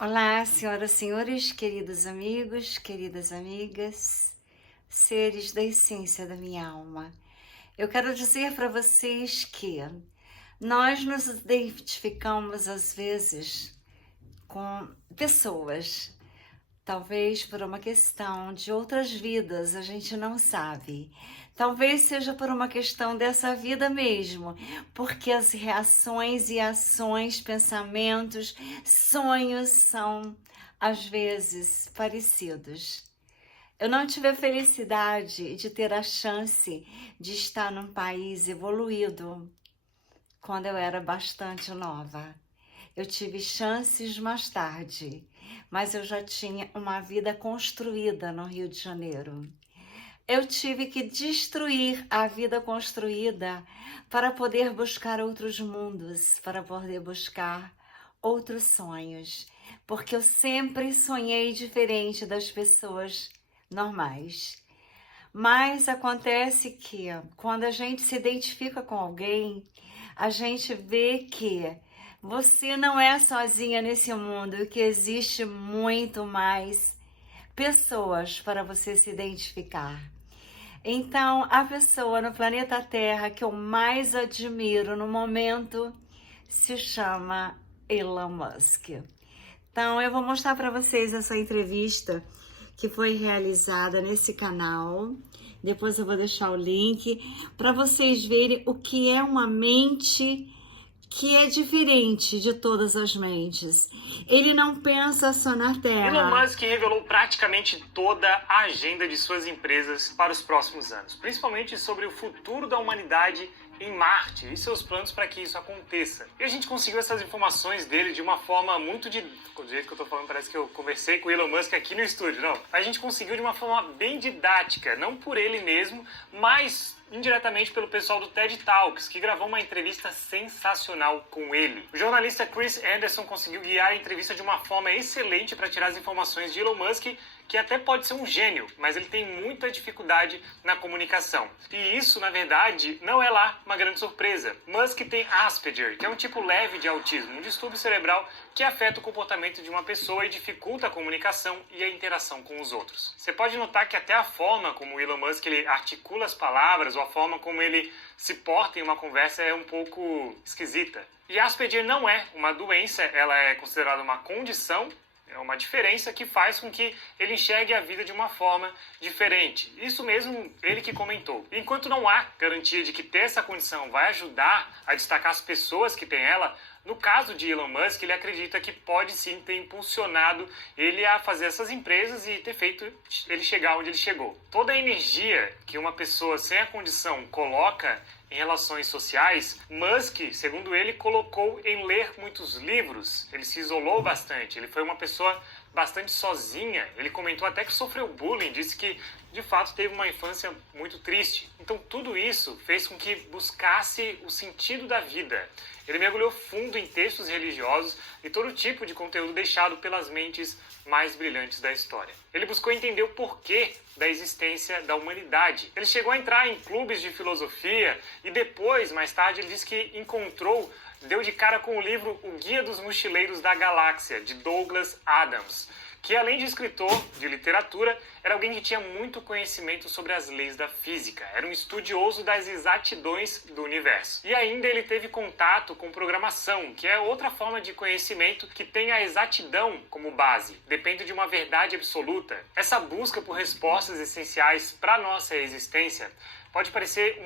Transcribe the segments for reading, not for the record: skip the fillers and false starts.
Olá, senhoras e senhores, queridos amigos, queridas amigas, seres da essência da minha alma. Eu quero dizer para vocês que nós nos identificamos às vezes com pessoas, talvez por uma questão de outras vidas, a gente não sabe. Talvez seja por uma questão dessa vida mesmo, porque as reações e ações, pensamentos, sonhos são às vezes parecidos. Eu não tive a felicidade de ter a chance de estar num país evoluído quando eu era bastante nova. Eu tive chances mais tarde, mas eu já tinha uma vida construída no Rio de Janeiro. Eu tive que destruir a vida construída para poder buscar outros mundos, para poder buscar outros sonhos, porque eu sempre sonhei diferente das pessoas normais. Mas acontece que quando a gente se identifica com alguém, a gente vê que você não é sozinha nesse mundo e que existe muito mais pessoas para você se identificar. Então, a pessoa no planeta Terra que eu mais admiro no momento se chama Elon Musk. Então, eu vou mostrar para vocês essa entrevista que foi realizada nesse canal. Depois eu vou deixar o link para vocês verem o que é uma mente que é diferente de todas as mentes. Ele não pensa só na Terra. Elon Musk revelou praticamente toda a agenda de suas empresas para os próximos anos, principalmente sobre o futuro da humanidade em Marte e seus planos para que isso aconteça. E a gente conseguiu essas informações dele de uma forma muito do jeito que eu tô falando, parece que eu conversei com o Elon Musk aqui no estúdio, não. A gente conseguiu de uma forma bem didática, não por ele mesmo, mas indiretamente pelo pessoal do TED Talks, que gravou uma entrevista sensacional com ele. O jornalista Chris Anderson conseguiu guiar a entrevista de uma forma excelente para tirar as informações de Elon Musk, que até pode ser um gênio, mas ele tem muita dificuldade na comunicação. E isso, na verdade, não é lá uma grande surpresa. Musk tem Asperger, que é um tipo leve de autismo, um distúrbio cerebral que afeta o comportamento de uma pessoa e dificulta a comunicação e a interação com os outros. Você pode notar que até a forma como o Elon Musk ele articula as palavras ou a forma como ele se porta em uma conversa é um pouco esquisita. E Asperger não é uma doença, ela é considerada uma condição. É uma diferença que faz com que ele enxergue a vida de uma forma diferente. Isso mesmo ele que comentou. Enquanto não há garantia de que ter essa condição vai ajudar a destacar as pessoas que têm ela, no caso de Elon Musk, ele acredita que pode sim ter impulsionado ele a fazer essas empresas e ter feito ele chegar onde ele chegou. Toda a energia que uma pessoa sem a condição coloca em relações sociais, Musk, segundo ele, colocou em ler muitos livros. Ele se isolou bastante, ele foi uma pessoa bastante sozinha. Ele comentou até que sofreu bullying, disse que de fato teve uma infância muito triste. Então tudo isso fez com que buscasse o sentido da vida. Ele mergulhou fundo em textos religiosos e todo tipo de conteúdo deixado pelas mentes mais brilhantes da história. Ele buscou entender o porquê da existência da humanidade. Ele chegou a entrar em clubes de filosofia e depois, mais tarde, ele disse que deu de cara com o livro O Guia dos Mochileiros da Galáxia, de Douglas Adams, que além de escritor de literatura, era alguém que tinha muito conhecimento sobre as leis da física, era um estudioso das exatidões do universo. E ainda ele teve contato com programação, que é outra forma de conhecimento que tem a exatidão como base, depende de uma verdade absoluta. Essa busca por respostas essenciais para a nossa existência pode parecer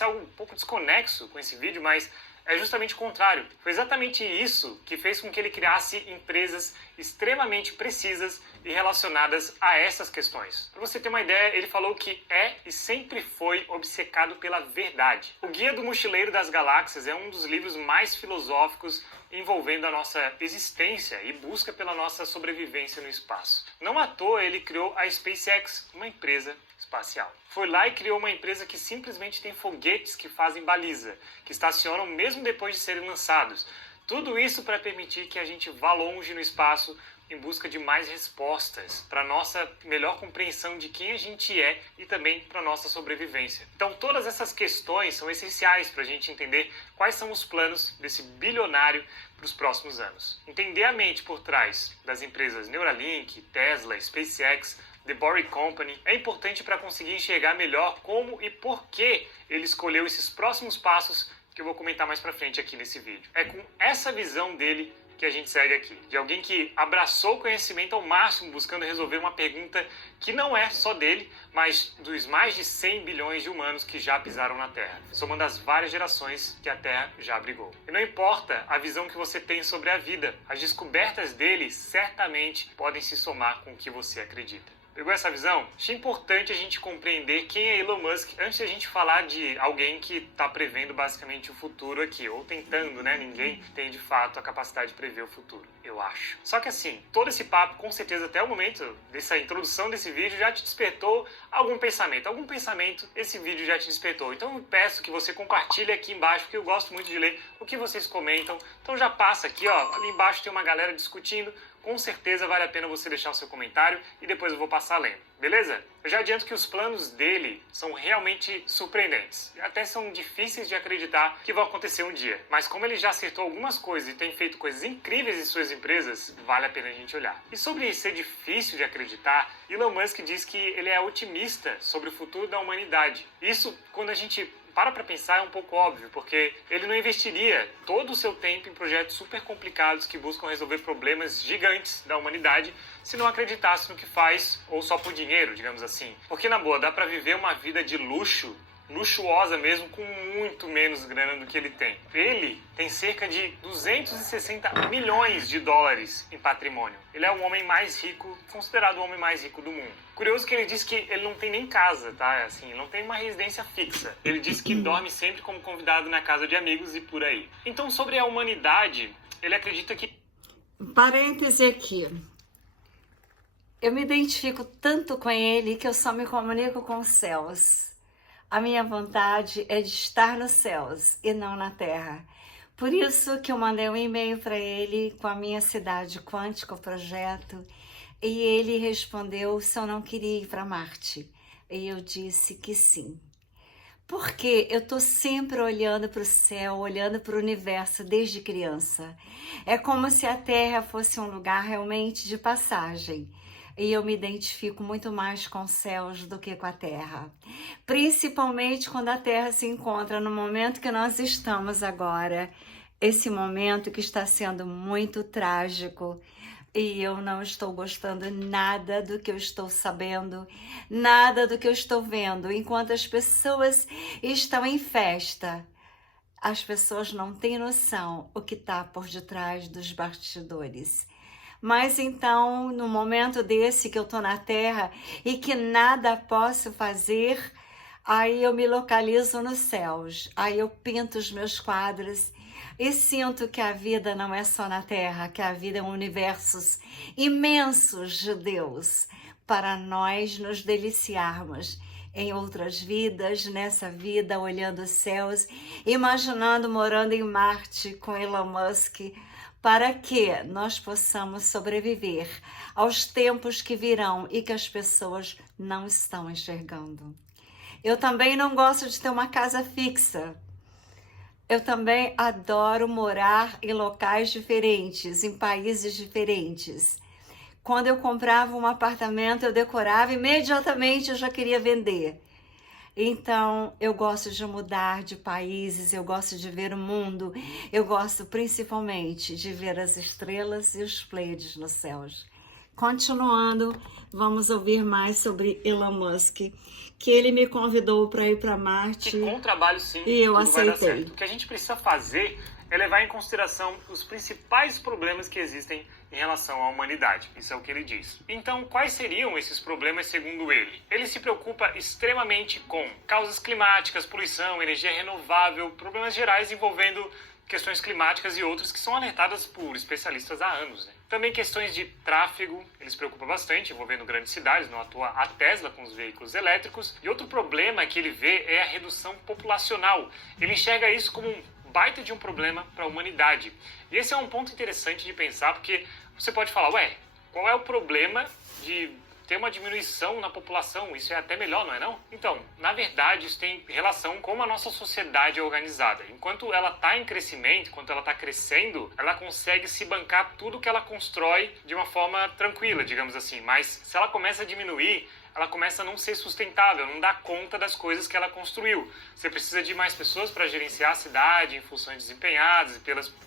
algo um pouco desconexo com esse vídeo, mas é justamente o contrário. Foi exatamente isso que fez com que ele criasse empresas extremamente precisas e relacionadas a essas questões. Para você ter uma ideia, ele falou que é e sempre foi obcecado pela verdade. O Guia do Mochileiro das Galáxias é um dos livros mais filosóficos envolvendo a nossa existência e busca pela nossa sobrevivência no espaço. Não à toa ele criou a SpaceX, uma empresa espacial. Foi lá e criou uma empresa que simplesmente tem foguetes que fazem baliza, que estacionam mesmo depois de serem lançados. Tudo isso para permitir que a gente vá longe no espaço em busca de mais respostas para nossa melhor compreensão de quem a gente é e também para nossa sobrevivência. Então todas essas questões são essenciais para a gente entender quais são os planos desse bilionário para os próximos anos. Entender a mente por trás das empresas Neuralink, Tesla, SpaceX, The Boring Company é importante para conseguir enxergar melhor como e por que ele escolheu esses próximos passos que eu vou comentar mais para frente aqui nesse vídeo. É com essa visão dele que a gente segue aqui, de alguém que abraçou o conhecimento ao máximo, buscando resolver uma pergunta que não é só dele, mas dos mais de 100 bilhões de humanos que já pisaram na Terra, somando as várias gerações que a Terra já abrigou. E não importa a visão que você tem sobre a vida, as descobertas dele certamente podem se somar com o que você acredita. Pegou essa visão? Achei importante a gente compreender quem é Elon Musk antes de a gente falar de alguém que está prevendo basicamente o futuro aqui, ou tentando, né? Ninguém tem de fato a capacidade de prever o futuro, eu acho. Só que assim, todo esse papo, com certeza até o momento dessa introdução desse vídeo já te despertou algum pensamento esse vídeo já te despertou. Então eu peço que você compartilhe aqui embaixo, porque eu gosto muito de ler o que vocês comentam. Então já passa aqui, ó, ali embaixo tem uma galera discutindo. Com certeza vale a pena você deixar o seu comentário e depois eu vou passar lendo, beleza? Eu já adianto que os planos dele são realmente surpreendentes. Até são difíceis de acreditar que vão acontecer um dia. Mas como ele já acertou algumas coisas e tem feito coisas incríveis em suas empresas, vale a pena a gente olhar. E sobre ser difícil de acreditar, Elon Musk diz que ele é otimista sobre o futuro da humanidade. Isso, quando a gente para pensar, é um pouco óbvio, porque ele não investiria todo o seu tempo em projetos super complicados que buscam resolver problemas gigantes da humanidade se não acreditasse no que faz, ou só por dinheiro, digamos assim. Porque, na boa, dá para viver uma vida de luxo, luxuosa mesmo, com muito menos grana do que ele tem. Ele tem cerca de 260 milhões de dólares em patrimônio. Ele é o homem mais rico, considerado o homem mais rico do mundo. Curioso que ele diz que ele não tem nem casa, tá? Assim, não tem uma residência fixa. Ele diz que dorme sempre como convidado na casa de amigos e por aí. Então, sobre a humanidade, ele acredita que... Parêntese aqui. Eu me identifico tanto com ele que eu só me comunico com os céus. A minha vontade é de estar nos céus e não na terra. Por isso que eu mandei um e-mail para ele com a minha cidade quântica, o projeto, e ele respondeu se eu não queria ir para Marte. E eu disse que sim. Porque eu estou sempre olhando para o céu, olhando para o universo desde criança. É como se a Terra fosse um lugar realmente de passagem. E eu me identifico muito mais com os céus do que com a Terra. Principalmente quando a Terra se encontra no momento que nós estamos agora. Esse momento que está sendo muito trágico. E eu não estou gostando nada do que eu estou sabendo, nada do que eu estou vendo. Enquanto as pessoas estão em festa, as pessoas não têm noção o que está por detrás dos bastidores. Mas então, no momento desse que eu estou na Terra e que nada posso fazer, aí eu me localizo nos céus, aí eu pinto os meus quadros e sinto que a vida não é só na Terra, que a vida é um universos imensos de Deus, para nós nos deliciarmos em outras vidas, nessa vida, olhando os céus, imaginando morando em Marte com Elon Musk, para que nós possamos sobreviver aos tempos que virão e que as pessoas não estão enxergando. Eu também não gosto de ter uma casa fixa. Eu também adoro morar em locais diferentes, em países diferentes. Quando eu comprava um apartamento, eu decorava, imediatamente eu já queria vender. Então, eu gosto de mudar de países, eu gosto de ver o mundo, eu gosto principalmente de ver as estrelas e os Pleiades nos céus. Continuando, vamos ouvir mais sobre Elon Musk, que ele me convidou para ir para Marte. Que com trabalho, sim, e eu tudo vai dar aceitei. certo. O que a gente precisa fazer é levar em consideração os principais problemas que existem em relação à humanidade. Isso é o que ele diz. Então, quais seriam esses problemas segundo ele? Ele se preocupa extremamente com causas climáticas, poluição, energia renovável, problemas gerais envolvendo questões climáticas e outras que são alertadas por especialistas há anos, né? Também questões de tráfego, ele se preocupa bastante, envolvendo grandes cidades, não à toa a Tesla com os veículos elétricos. E outro problema que ele vê é a redução populacional. Ele enxerga isso como um baita de um problema para a humanidade. E esse é um ponto interessante de pensar, porque você pode falar, ué, qual é o problema de ter uma diminuição na população? Isso é até melhor, não é não? Então, na verdade, isso tem relação com como a nossa sociedade é organizada. Enquanto ela está em crescimento, enquanto ela está crescendo, ela consegue se bancar tudo que ela constrói de uma forma tranquila, digamos assim. Mas se ela começa a diminuir, ela começa a não ser sustentável, não dá conta das coisas que ela construiu. Você precisa de mais pessoas para gerenciar a cidade em funções desempenhadas,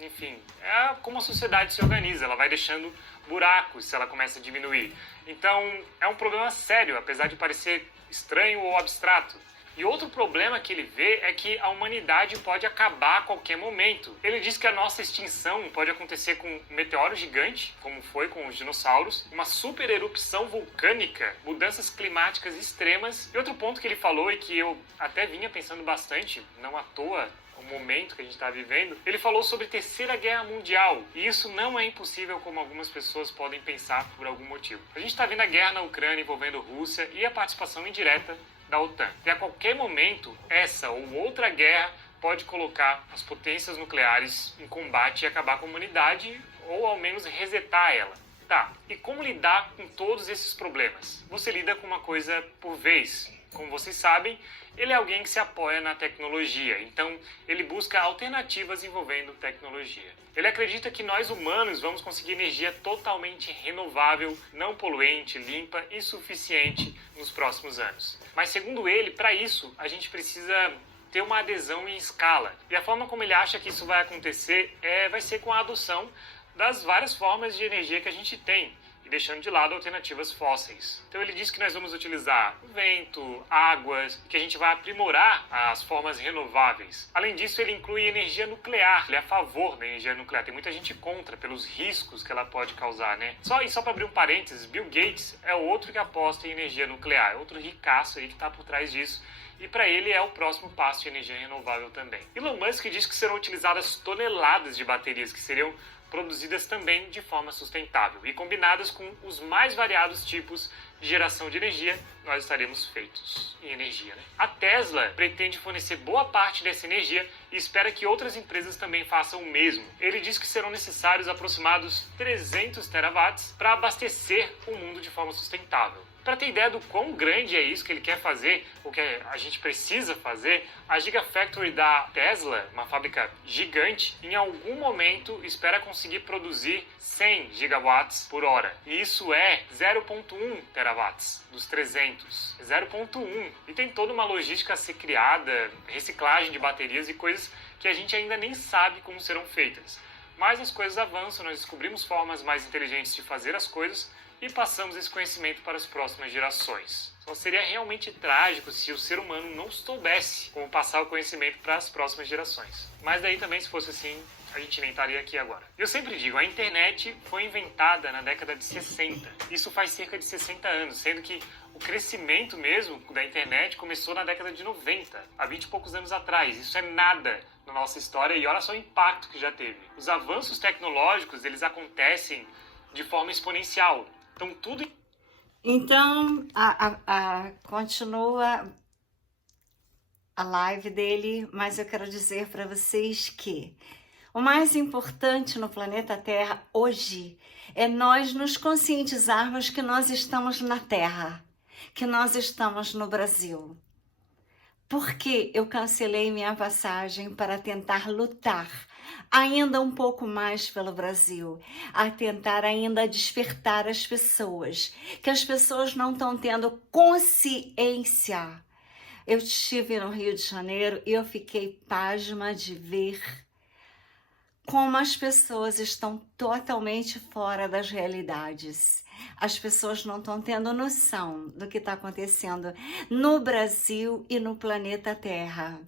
enfim, é como a sociedade se organiza, ela vai deixando buracos se ela começa a diminuir. Então, é um problema sério, apesar de parecer estranho ou abstrato. E outro problema que ele vê é que a humanidade pode acabar a qualquer momento. Ele diz que a nossa extinção pode acontecer com um meteoro gigante, como foi com os dinossauros, uma super erupção vulcânica, mudanças climáticas extremas. E outro ponto que ele falou e que eu até vinha pensando bastante, não à toa, o momento que a gente está vivendo, ele falou sobre Terceira Guerra Mundial. E isso não é impossível como algumas pessoas podem pensar por algum motivo. A gente está vendo a guerra na Ucrânia envolvendo Rússia e a participação indireta da OTAN. E a qualquer momento, essa ou outra guerra pode colocar as potências nucleares em combate e acabar com a humanidade, ou ao menos resetar ela. Tá, e como lidar com todos esses problemas? Você lida com uma coisa por vez. Como vocês sabem, ele é alguém que se apoia na tecnologia, então ele busca alternativas envolvendo tecnologia. Ele acredita que nós humanos vamos conseguir energia totalmente renovável, não poluente, limpa e suficiente nos próximos anos. Mas segundo ele, para isso, a gente precisa ter uma adesão em escala. E a forma como ele acha que isso vai acontecer vai ser com a adoção das várias formas de energia que a gente tem, deixando de lado alternativas fósseis. Então ele diz que nós vamos utilizar vento, águas, que a gente vai aprimorar as formas renováveis. Além disso, ele inclui energia nuclear. Ele é a favor da energia nuclear. Tem muita gente contra, pelos riscos que ela pode causar, né? Só para abrir um parênteses, Bill Gates é outro que aposta em energia nuclear. É outro ricaço aí que está por trás disso. E para ele é o próximo passo de energia renovável também. Elon Musk diz que serão utilizadas toneladas de baterias que seriam produzidas também de forma sustentável e combinadas com os mais variados tipos de geração de energia, nós estaremos feitos em energia, né? A Tesla pretende fornecer boa parte dessa energia e espera que outras empresas também façam o mesmo. Ele diz que serão necessários aproximados 300 terawatts para abastecer o mundo de forma sustentável. Para ter ideia do quão grande é isso que ele quer fazer, o que a gente precisa fazer, a Gigafactory da Tesla, uma fábrica gigante, em algum momento espera conseguir produzir 100 gigawatts por hora. E isso é 0,1 terawatts dos 300. 0,1. E tem toda uma logística a ser criada, reciclagem de baterias e coisas que a gente ainda nem sabe como serão feitas. Mas as coisas avançam, nós descobrimos formas mais inteligentes de fazer as coisas e passamos esse conhecimento para as próximas gerações. Só seria realmente trágico se o ser humano não soubesse como passar o conhecimento para as próximas gerações. Mas daí também, se fosse assim, a gente nem estaria aqui agora. Eu sempre digo, a internet foi inventada na década de 60. Isso faz cerca de 60 anos, sendo que o crescimento mesmo da internet começou na década de 90, há 20 e poucos anos atrás. Isso é nada na nossa história e olha só o impacto que já teve. Os avanços tecnológicos, eles acontecem de forma exponencial. Então, tudo... Então, continua a live dele, mas eu quero dizer para vocês que o mais importante no planeta Terra hoje é nós nos conscientizarmos que nós estamos na Terra, que nós estamos no Brasil. Porque eu cancelei minha passagem para tentar lutar ainda um pouco mais pelo Brasil, a tentar ainda despertar as pessoas, que as pessoas não estão tendo consciência. Eu estive no Rio de Janeiro e eu fiquei pasma de ver como as pessoas estão totalmente fora das realidades. As pessoas não estão tendo noção do que está acontecendo no Brasil e no planeta Terra.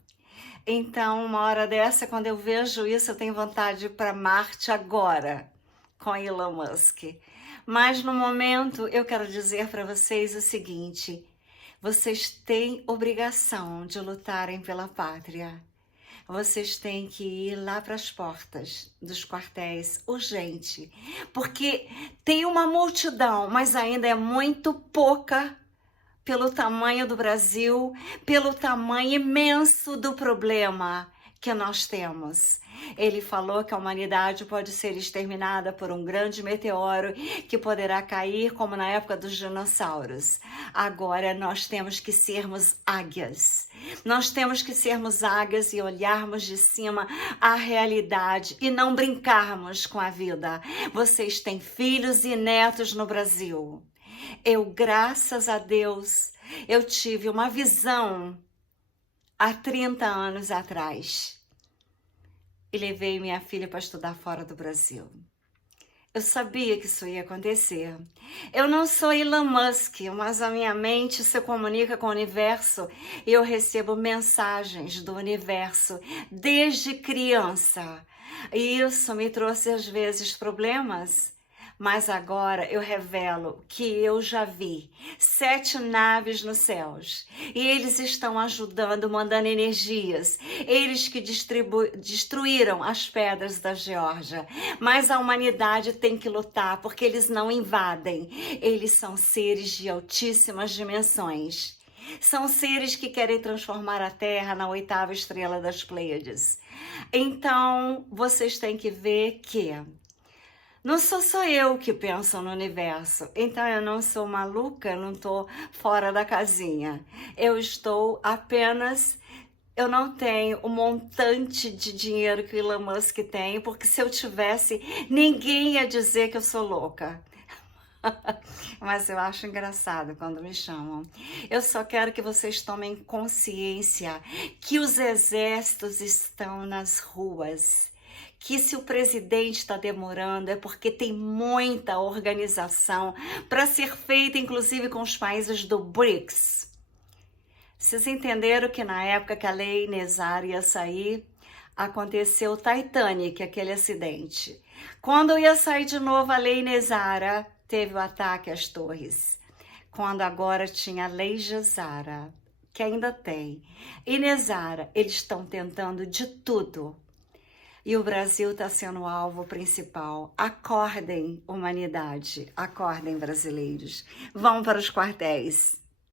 Então, uma hora dessa, quando eu vejo isso, eu tenho vontade de ir para Marte agora, com Elon Musk. Mas, no momento, eu quero dizer para vocês o seguinte: vocês têm obrigação de lutarem pela pátria. Vocês têm que ir lá para as portas dos quartéis, urgente. Porque tem uma multidão, mas ainda é muito pouca pelo tamanho do Brasil, pelo tamanho imenso do problema que nós temos. Ele falou que a humanidade pode ser exterminada por um grande meteoro que poderá cair como na época dos dinossauros. Agora nós temos que sermos águias. Nós temos que sermos águias e olharmos de cima a realidade e não brincarmos com a vida. Vocês têm filhos e netos no Brasil. Eu, graças a Deus, eu tive uma visão há 30 anos atrás e levei minha filha para estudar fora do Brasil. Eu sabia que isso ia acontecer. Eu não sou Elon Musk, mas a minha mente se comunica com o universo e eu recebo mensagens do universo desde criança. E isso me trouxe às vezes problemas. Mas agora eu revelo que eu já vi 7 naves nos céus e eles estão ajudando, mandando energias. Eles que destruíram as pedras da Geórgia. Mas a humanidade tem que lutar porque eles não invadem. Eles são seres de altíssimas dimensões. São seres que querem transformar a Terra na 8ª estrela das Pleiades. Então, vocês têm que ver que não sou só eu que penso no universo, então eu não sou maluca, eu não estou fora da casinha. Eu estou apenas, eu não tenho o montante de dinheiro que o Elon Musk tem, porque se eu tivesse, ninguém ia dizer que eu sou louca. Mas eu acho engraçado quando me chamam. Eu só quero que vocês tomem consciência que os exércitos estão nas ruas. Que se o presidente está demorando é porque tem muita organização para ser feita, inclusive com os países do BRICS. Vocês entenderam que na época que a Lei Nesara ia sair, aconteceu o Titanic, aquele acidente. Quando ia sair de novo a Lei Nesara, teve o ataque às torres. Quando agora tinha a Lei Gesara, que ainda tem, e Nesara, eles estão tentando de tudo. E o Brasil está sendo o alvo principal. Acordem, humanidade. Acordem, brasileiros. Vão para os quartéis.